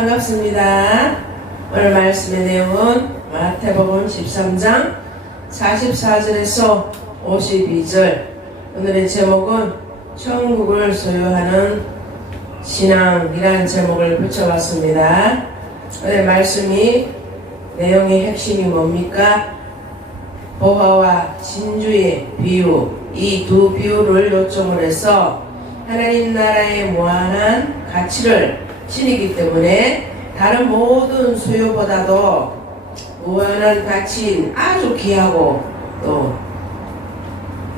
반갑습니다. 오늘 말씀의 내용은 마태복음 13장 44절에서 52절. 오늘의 제목은 천국을 소유하는 신앙이라는 제목을 붙여봤습니다. 오늘 말씀이 내용의 핵심이 뭡니까? 보화와 진주의 비유, 이 두 비유를 요청을 해서 하나님 나라의 무한한 가치를 지니기 때문에 다른 모든 소유보다도 무한한 가치인 아주 귀하고 또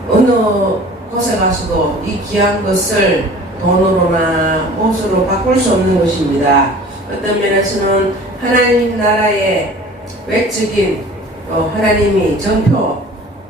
어느 곳에 가서도 이 귀한 것을 돈으로나 옷으로 바꿀 수 없는 것입니다. 어떤 면에서는 하나님 나라의 외적인 또 하나님이 정표,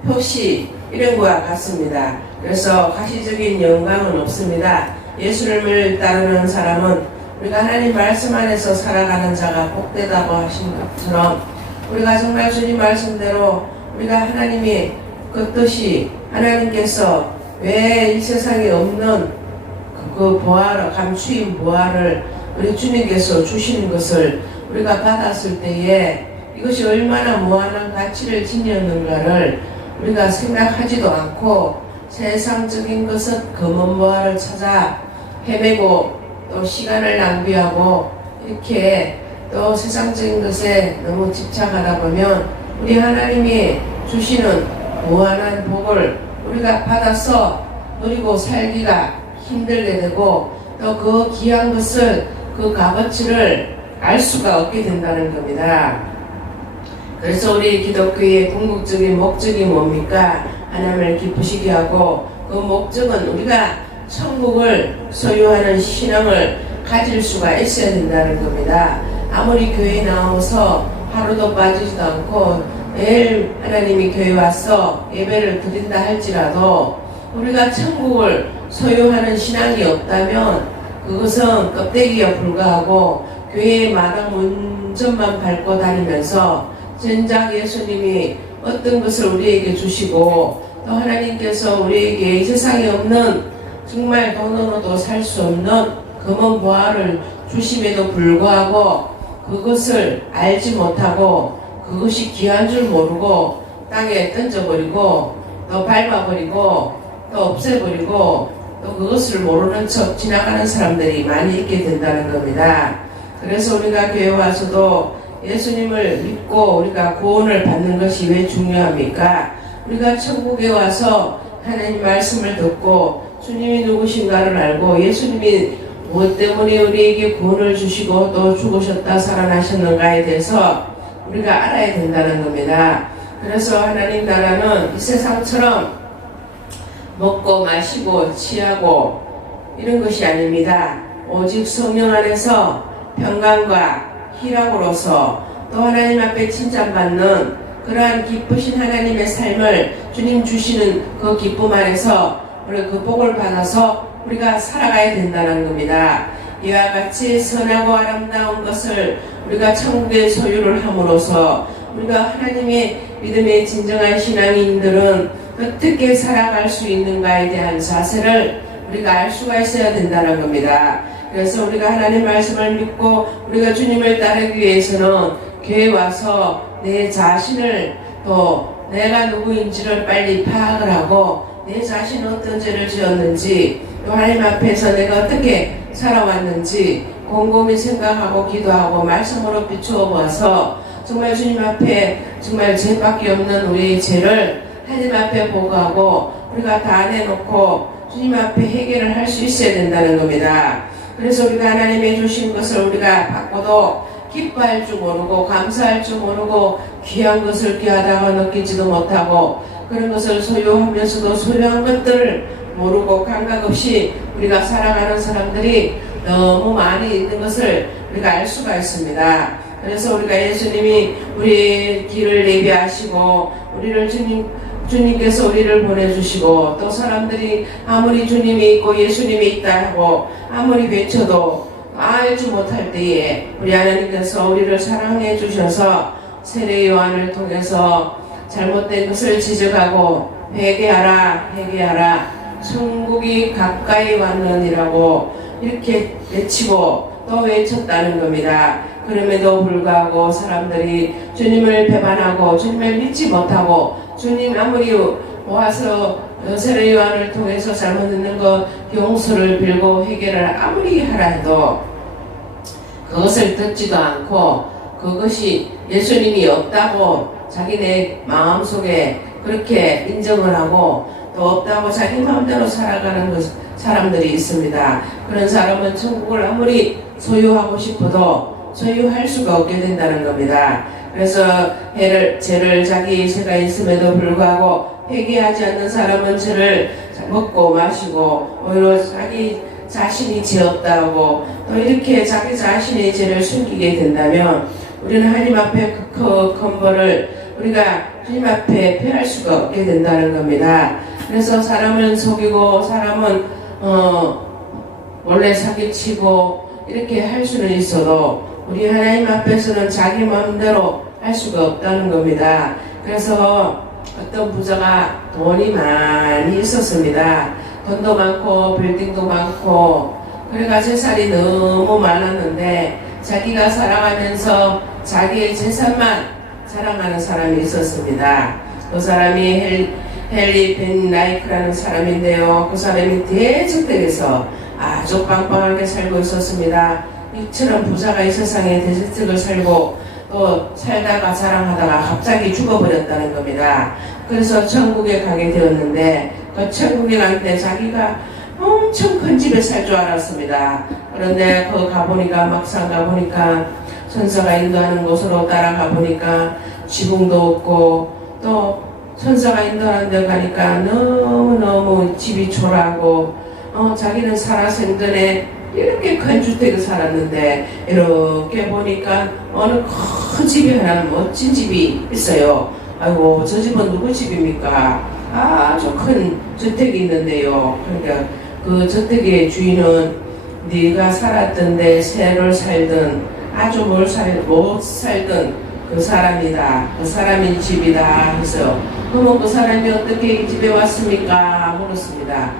표시 이런 거와 같습니다. 그래서 가시적인 영광은 없습니다. 예수님을 따르는 사람은 우리가 하나님 말씀 안에서 살아가는 자가 복되다고 하신 것처럼 우리가 정말 주님 말씀대로 우리가 하나님이 그 뜻이 하나님께서 왜 이 세상에 없는 그 보화를 감추인 보화를 우리 주님께서 주시는 것을 우리가 받았을 때에 이것이 얼마나 무한한 가치를 지녔는가를 우리가 생각하지도 않고 세상적인 것은 검은 보화를 찾아 헤매고 또 시간을 낭비하고 이렇게 또 세상적인 것에 너무 집착하다 보면 우리 하나님이 주시는 무한한 복을 우리가 받아서 누리고 살기가 힘들게 되고 또 그 귀한 것을 그 값어치를 알 수가 없게 된다는 겁니다. 그래서 우리 기독교의 궁극적인 목적이 뭡니까? 하나님을 기쁘시게 하고 그 목적은 우리가 천국을 소유하는 신앙을 가질 수가 있어야 된다는 겁니다. 아무리 교회에 나와서 하루도 빠지지도 않고 매일 하나님이 교회에 와서 예배를 드린다 할지라도 우리가 천국을 소유하는 신앙이 없다면 그것은 껍데기에 불과하고 교회의 마당 문전만 밟고 다니면서 전작 예수님이 어떤 것을 우리에게 주시고 또 하나님께서 우리에게 이 세상에 없는 정말 돈으로도 살 수 없는 검은 보화를 주심에도 불구하고 그것을 알지 못하고 그것이 귀한 줄 모르고 땅에 던져버리고 또 밟아버리고 또 없애버리고 또 그것을 모르는 척 지나가는 사람들이 많이 있게 된다는 겁니다. 그래서 우리가 교회 와서도 예수님을 믿고 우리가 구원을 받는 것이 왜 중요합니까? 우리가 천국에 와서 하나님 말씀을 듣고 주님이 누구신가를 알고 예수님이 무엇 때문에 우리에게 구원을 주시고 또 죽으셨다 살아나셨는가에 대해서 우리가 알아야 된다는 겁니다. 그래서 하나님 나라는 이 세상처럼 먹고 마시고 취하고 이런 것이 아닙니다. 오직 성령 안에서 평강과 희락으로서 또 하나님 앞에 칭찬받는 그러한 기쁘신 하나님의 삶을 주님 주시는 그 기쁨 안에서 우리 그 복을 받아서 우리가 살아가야 된다는 겁니다. 이와 같이 선하고 아름다운 것을 우리가 천국의 소유를 함으로써 우리가 하나님의 믿음의 진정한 신앙인들은 어떻게 살아갈 수 있는가에 대한 자세를 우리가 알 수가 있어야 된다는 겁니다. 그래서 우리가 하나님 말씀을 믿고 우리가 주님을 따르기 위해서는 교회에 와서 내 자신을 또 내가 누구인지를 빨리 파악을 하고 내 자신은 어떤 죄를 지었는지 또 하나님 앞에서 내가 어떻게 살아왔는지 곰곰이 생각하고 기도하고 말씀으로 비추어 보아서 정말 주님 앞에 정말 죄밖에 없는 우리의 죄를 하나님 앞에 보고하고 우리가 다 내놓고 주님 앞에 해결을 할 수 있어야 된다는 겁니다. 그래서 우리가 하나님의 주신 것을 우리가 받고도 기뻐할 줄 모르고 감사할 줄 모르고 귀한 것을 귀하다고 느끼지도 못하고 그런 것을 소유하면서도 소유한 것들을 모르고 감각 없이 우리가 살아가는 사람들이 너무 많이 있는 것을 우리가 알 수가 있습니다. 그래서 우리가 예수님이 우리의 길을 예비하시고 우리를 주님께서 우리를 보내주시고 또 사람들이 아무리 주님이 있고 예수님이 있다 하고 아무리 외쳐도 알지 못할 때에 우리 하나님께서 우리를 사랑해 주셔서 세례 요한을 통해서 잘못된 것을 지적하고 회개하라 회개하라 천국이 가까이 왔느니라고 이렇게 외치고 또 외쳤다는 겁니다. 그럼에도 불구하고 사람들이 주님을 배반하고 주님을 믿지 못하고 주님 아무리 모아서 세례 요한을 통해서 잘못 있는 것 용서를 빌고 회개를 아무리 하라 해도 그것을 듣지도 않고 그것이 예수님이 없다고 자기네 마음속에 그렇게 인정을 하고 또 없다고 자기 마음대로 살아가는 사람들이 있습니다. 그런 사람은 천국을 아무리 소유하고 싶어도 소유할 수가 없게 된다는 겁니다. 그래서 죄를 자기 죄가 있음에도 불구하고 회개하지 않는 사람은 죄를 먹고 마시고 오히려 자기 자신이 죄 없다고 또 이렇게 자기 자신의 죄를 숨기게 된다면 우리는 하나님 앞에 그 큰 벌을 우리가 주님 앞에 피할 수가 없게 된다는 겁니다. 그래서 사람은 속이고 사람은 원래 사기치고 이렇게 할 수는 있어도 우리 하나님 앞에서는 자기 마음대로 할 수가 없다는 겁니다. 그래서 어떤 부자가 돈이 많이 있었습니다. 돈도 많고 빌딩도 많고 그래가 재산이 너무 많았는데 자기가 살아가면서 자기의 재산만 자랑하는 사람이 있었습니다. 그 사람이 헨리 벤 라이크라는 사람인데요. 그 사람이 대저택에서 아주 빵빵하게 살고 있었습니다. 이처럼 부자가 이 세상에 대저택을 살고 또 살다가 자랑하다가 갑자기 죽어버렸다는 겁니다. 그래서 천국에 가게 되었는데 그 천국에 갈 때 자기가 엄청 큰 집에 살 줄 알았습니다. 그런데 그 가보니까 막상 가보니까 천사가 인도하는 곳으로 따라가 보니까 지붕도 없고 또 천사가 인도하는 데 가니까 너무너무 집이 초라하고 자기는 살아생전에 이렇게 큰 주택에 살았는데 이렇게 보니까 어느 큰 집이 하나 멋진 집이 있어요. 아이고 저 집은 누구 집입니까? 아주 큰 주택이 있는데요. 그러니까 그 주택의 주인은 네가 살았던 데 새를 살든 아주 못 살던 그 사람이다. 그 사람인 집이다 해서 그러면 그 사람이 어떻게 이 집에 왔습니까? 물었습니다.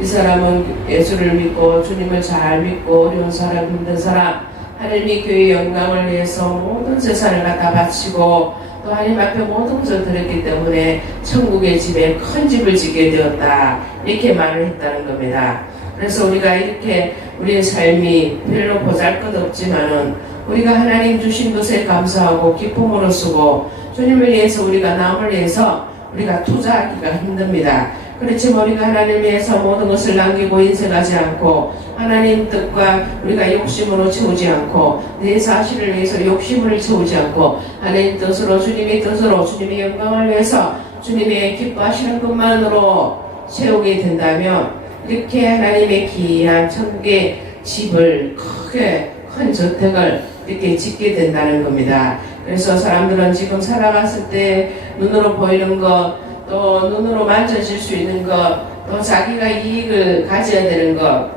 이 사람은 예수를 믿고 주님을 잘 믿고 어려운 사람 힘든 사람 하나님이 교회의 영광을 위해서 모든 재산을 갖다 바치고 또 하나님 앞에 모든 것을 드렸기 때문에 천국의 집에 큰 집을 짓게 되었다 이렇게 말을 했다는 겁니다. 그래서 우리가 이렇게 우리의 삶이 별로 보잘것없지만은 우리가 하나님 주신 것에 감사하고 기쁨으로 쓰고 주님을 위해서 우리가 남을 위해서 우리가 투자하기가 힘듭니다. 그렇지만 우리가 하나님을 위해서 모든 것을 남기고 인생하지 않고 하나님 뜻과 우리가 욕심으로 채우지 않고 내 자신을 위해서 욕심을 채우지 않고 하나님 뜻으로 주님의 뜻으로 주님의 영광을 위해서 주님의 기뻐하시는 것만으로 채우게 된다면 이렇게 하나님의 귀한 천국의 집을 크게 큰 저택을 이렇게 짓게 된다는 겁니다. 그래서 사람들은 지금 살아갔을 때 눈으로 보이는 것 또 눈으로 만져질 수 있는 것, 또 자기가 이익을 가져야 되는 것,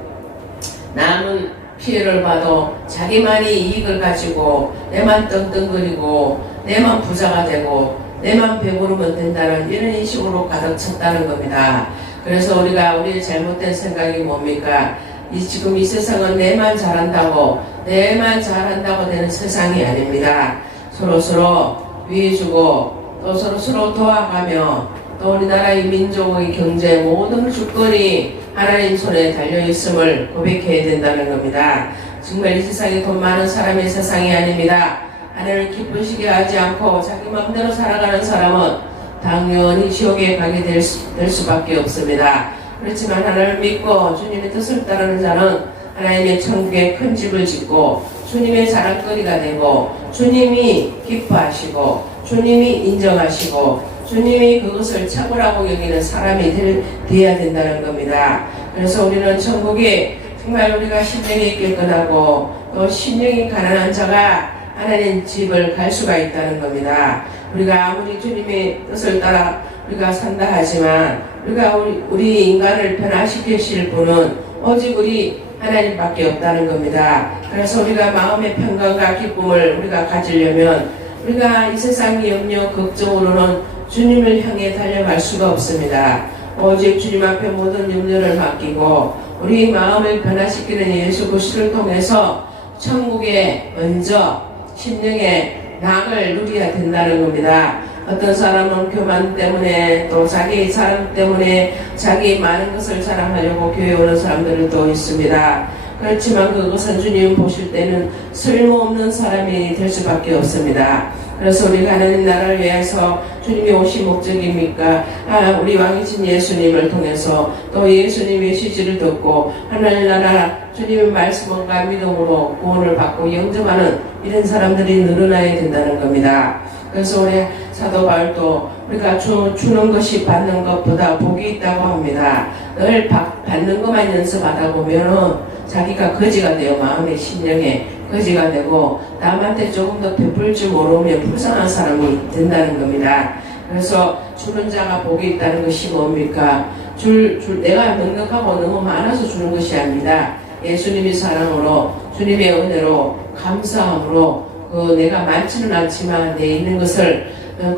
남은 피해를 봐도 자기만이 이익을 가지고 내만 떵떵거리고 내만 부자가 되고 내만 배부르면 된다는 이런 인식으로 가득 찼다는 겁니다. 그래서 우리가 우리의 잘못된 생각이 뭡니까? 지금 이 세상은 내만 잘한다고 되는 세상이 아닙니다. 서로서로 위해주고 또 서로서로 도와가며 또 우리나라의 민족의 경제 모든 주권이 하나님 손에 달려있음을 고백해야 된다는 겁니다. 정말 이 세상에 돈 많은 사람의 세상이 아닙니다. 하나님을 기쁘시게 하지 않고 자기 마음대로 살아가는 사람은 당연히 지옥에 가게 될 수밖에 없습니다. 그렇지만 하나님을 믿고 주님의 뜻을 따르는 자는 하나님의 천국에 큰 집을 짓고 주님의 자랑거리가 되고 주님이 기뻐하시고 주님이 인정하시고 주님이 그것을 착오라고 여기는 사람이 되어야 된다는 겁니다. 그래서 우리는 천국에 정말 우리가 심령이 깨끗하고 또 심령이 가난한 자가 하나님 집을 갈 수가 있다는 겁니다. 우리가 아무리 주님의 뜻을 따라 우리가 산다 하지만 우리 인간을 변화시키실 분은 오직 우리 하나님밖에 없다는 겁니다. 그래서 우리가 마음의 평강과 기쁨을 우리가 가지려면 우리가 이 세상의 염려 걱정으로는 주님을 향해 달려갈 수가 없습니다. 오직 주님 앞에 모든 염려를 맡기고 우리 마음을 변화시키는 예수 그리스도를 통해서 천국에 먼저 심령의 낙을 누려야 된다는 겁니다. 어떤 사람은 교만 때문에 또 자기 자랑 때문에 자기 많은 것을 자랑하려고 교회 오는 사람들이 또 있습니다. 그렇지만 그것은 주님 보실 때는 쓸모없는 사람이 될 수밖에 없습니다. 그래서 우리가 하나님 나라를 위해서 주님이 오신 목적입니까? 우리 왕이신 예수님을 통해서 또 예수님의 시지를 듣고 하나님 나라 주님의 말씀과 믿음으로 구원을 받고 영접하는 이런 사람들이 늘어나야 된다는 겁니다. 그래서 우리 사도 바울도 우리가 주는 것이 받는 것보다 복이 있다고 합니다. 늘 받는 것만 연습하다 보면은 자기가 거지가 되어 마음의 심령에 거지가 되고 남한테 조금 더 베풀 줄 모르면 불쌍한 사람이 된다는 겁니다. 그래서 주는 자가 복이 있다는 것이 뭡니까? 내가 넉넉하고 너무 많아서 주는 것이 아닙니다. 예수님의 사랑으로 주님의 은혜로 감사함으로 내가 많지는 않지만 내 있는 것을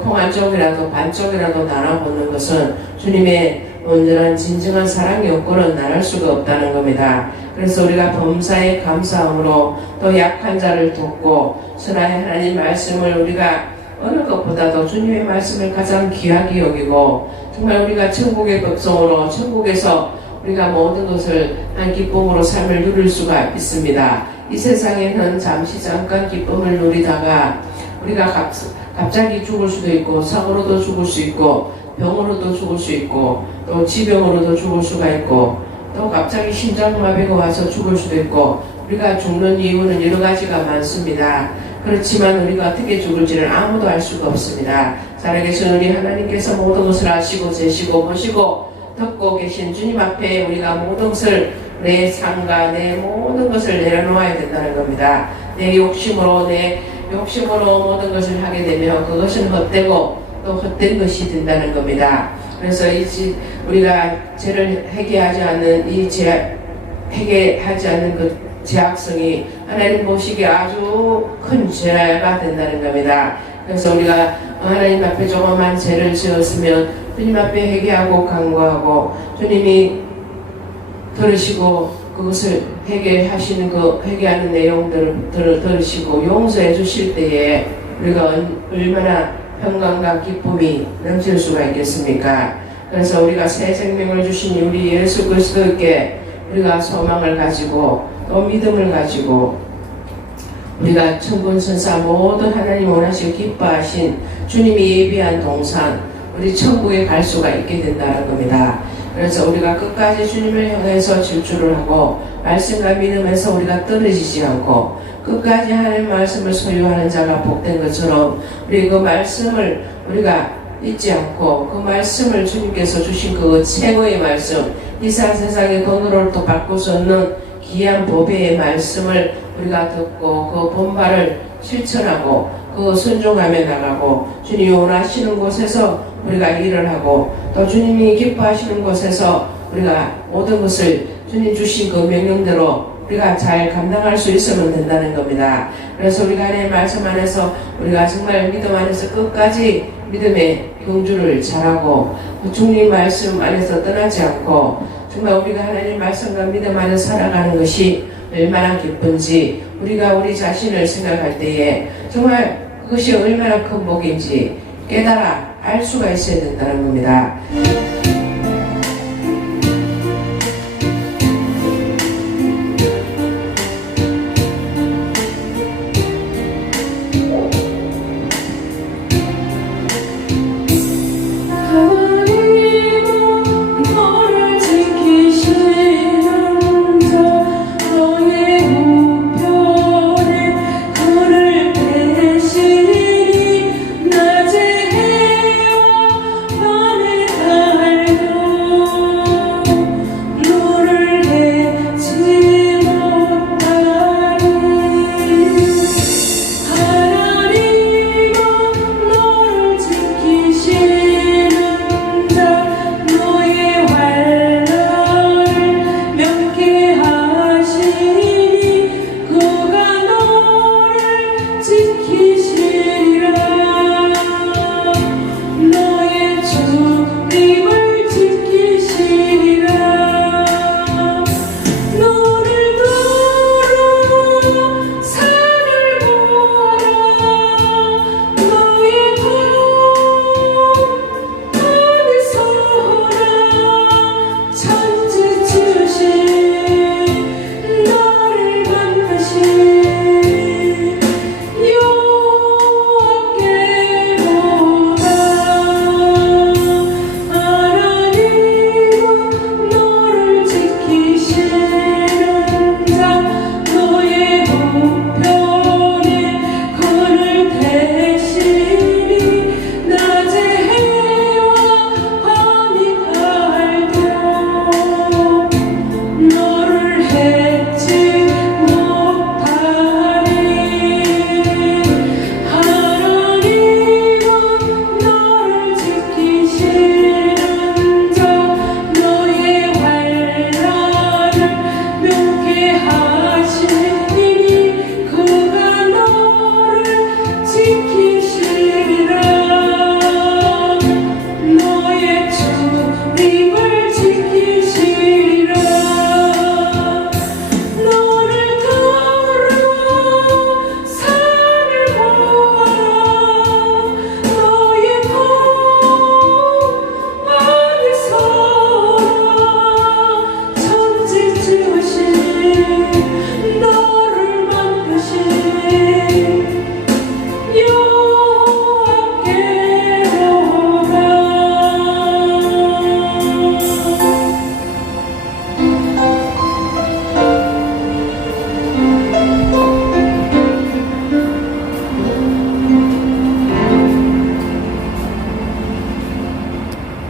콩 한 쪽이라도 반 쪽이라도 나눠보는 것은 주님의 온전한 진정한 사랑이 없고는 나눌 수가 없다는 겁니다. 그래서 우리가 범사에 감사함으로 또 약한 자를 돕고 선하의 하나님 말씀을 우리가 어느 것보다도 주님의 말씀을 가장 귀하게 여기고 정말 우리가 천국의 백성으로 천국에서 우리가 모든 것을 한 기쁨으로 삶을 누릴 수가 있습니다. 이 세상에는 잠시 잠깐 기쁨을 누리다가 우리가 갑자기 죽을 수도 있고 사고로도 죽을 수 있고 병으로도 죽을 수 있고 또 지병으로도 죽을 수가 있고 또 갑자기 심장마비가 와서 죽을 수도 있고 우리가 죽는 이유는 여러 가지가 많습니다. 그렇지만 우리가 어떻게 죽을지를 아무도 알 수가 없습니다. 살아계신 우리 하나님께서 모든 것을 아시고 제시고 보시고 듣고 계신 주님 앞에 우리가 모든 것을 내 삶과 내 모든 것을 내려놓아야 된다는 겁니다. 내 욕심으로 모든 것을 하게 되면 그것은 헛되고 또 헛된 것이 된다는 겁니다. 그래서 우리가 죄를 회개하지 않는 회개하지 않는 그 죄악성이 하나님 보시기에 아주 큰 죄가 된다는 겁니다. 그래서 우리가 하나님 앞에 조그만 죄를 지었으면 주님 앞에 회개하고 간구하고 주님이 들으시고 그것을 회개하시는 회개하는 내용들을 들으시고 용서해 주실 때에 우리가 얼마나 평강과 기쁨이 넘칠 수가 있겠습니까? 그래서 우리가 새 생명을 주신 우리 예수 그리스도께 우리가 소망을 가지고 또 믿음을 가지고 우리가 천군천사 모든 하나님 원하시고 기뻐하신 주님이 예비한 동산 우리 천국에 갈 수가 있게 된다는 겁니다. 그래서 우리가 끝까지 주님을 향해서 질주를 하고 말씀과 믿음에서 우리가 떨어지지 않고 끝까지 하나님 말씀을 소유하는 자가 복된 것처럼 우리 그 말씀을 우리가 잊지 않고 그 말씀을 주님께서 주신 그 최고의 말씀 이 세상의 돈으로도 바꿀 수 없는 귀한 보배의 말씀을 우리가 듣고 그 본발을 실천하고 그 순종하며 나가고 주님이 원하시는 곳에서 우리가 일을 하고 또 주님이 기뻐하시는 곳에서 우리가 모든 것을 주님 주신 그 명령대로 우리가 잘 감당할 수 있으면 된다는 겁니다. 그래서 우리가 하나님의 말씀 안에서 우리가 정말 믿음 안에서 끝까지 믿음의 경주를 잘하고 주님 말씀 안에서 떠나지 않고 정말 우리가 하나님 말씀과 믿음 안에서 살아가는 것이 얼마나 기쁜지 우리가 우리 자신을 생각할 때에 정말 그것이 얼마나 큰 복인지 깨달아 알 수가 있어야 된다는 겁니다.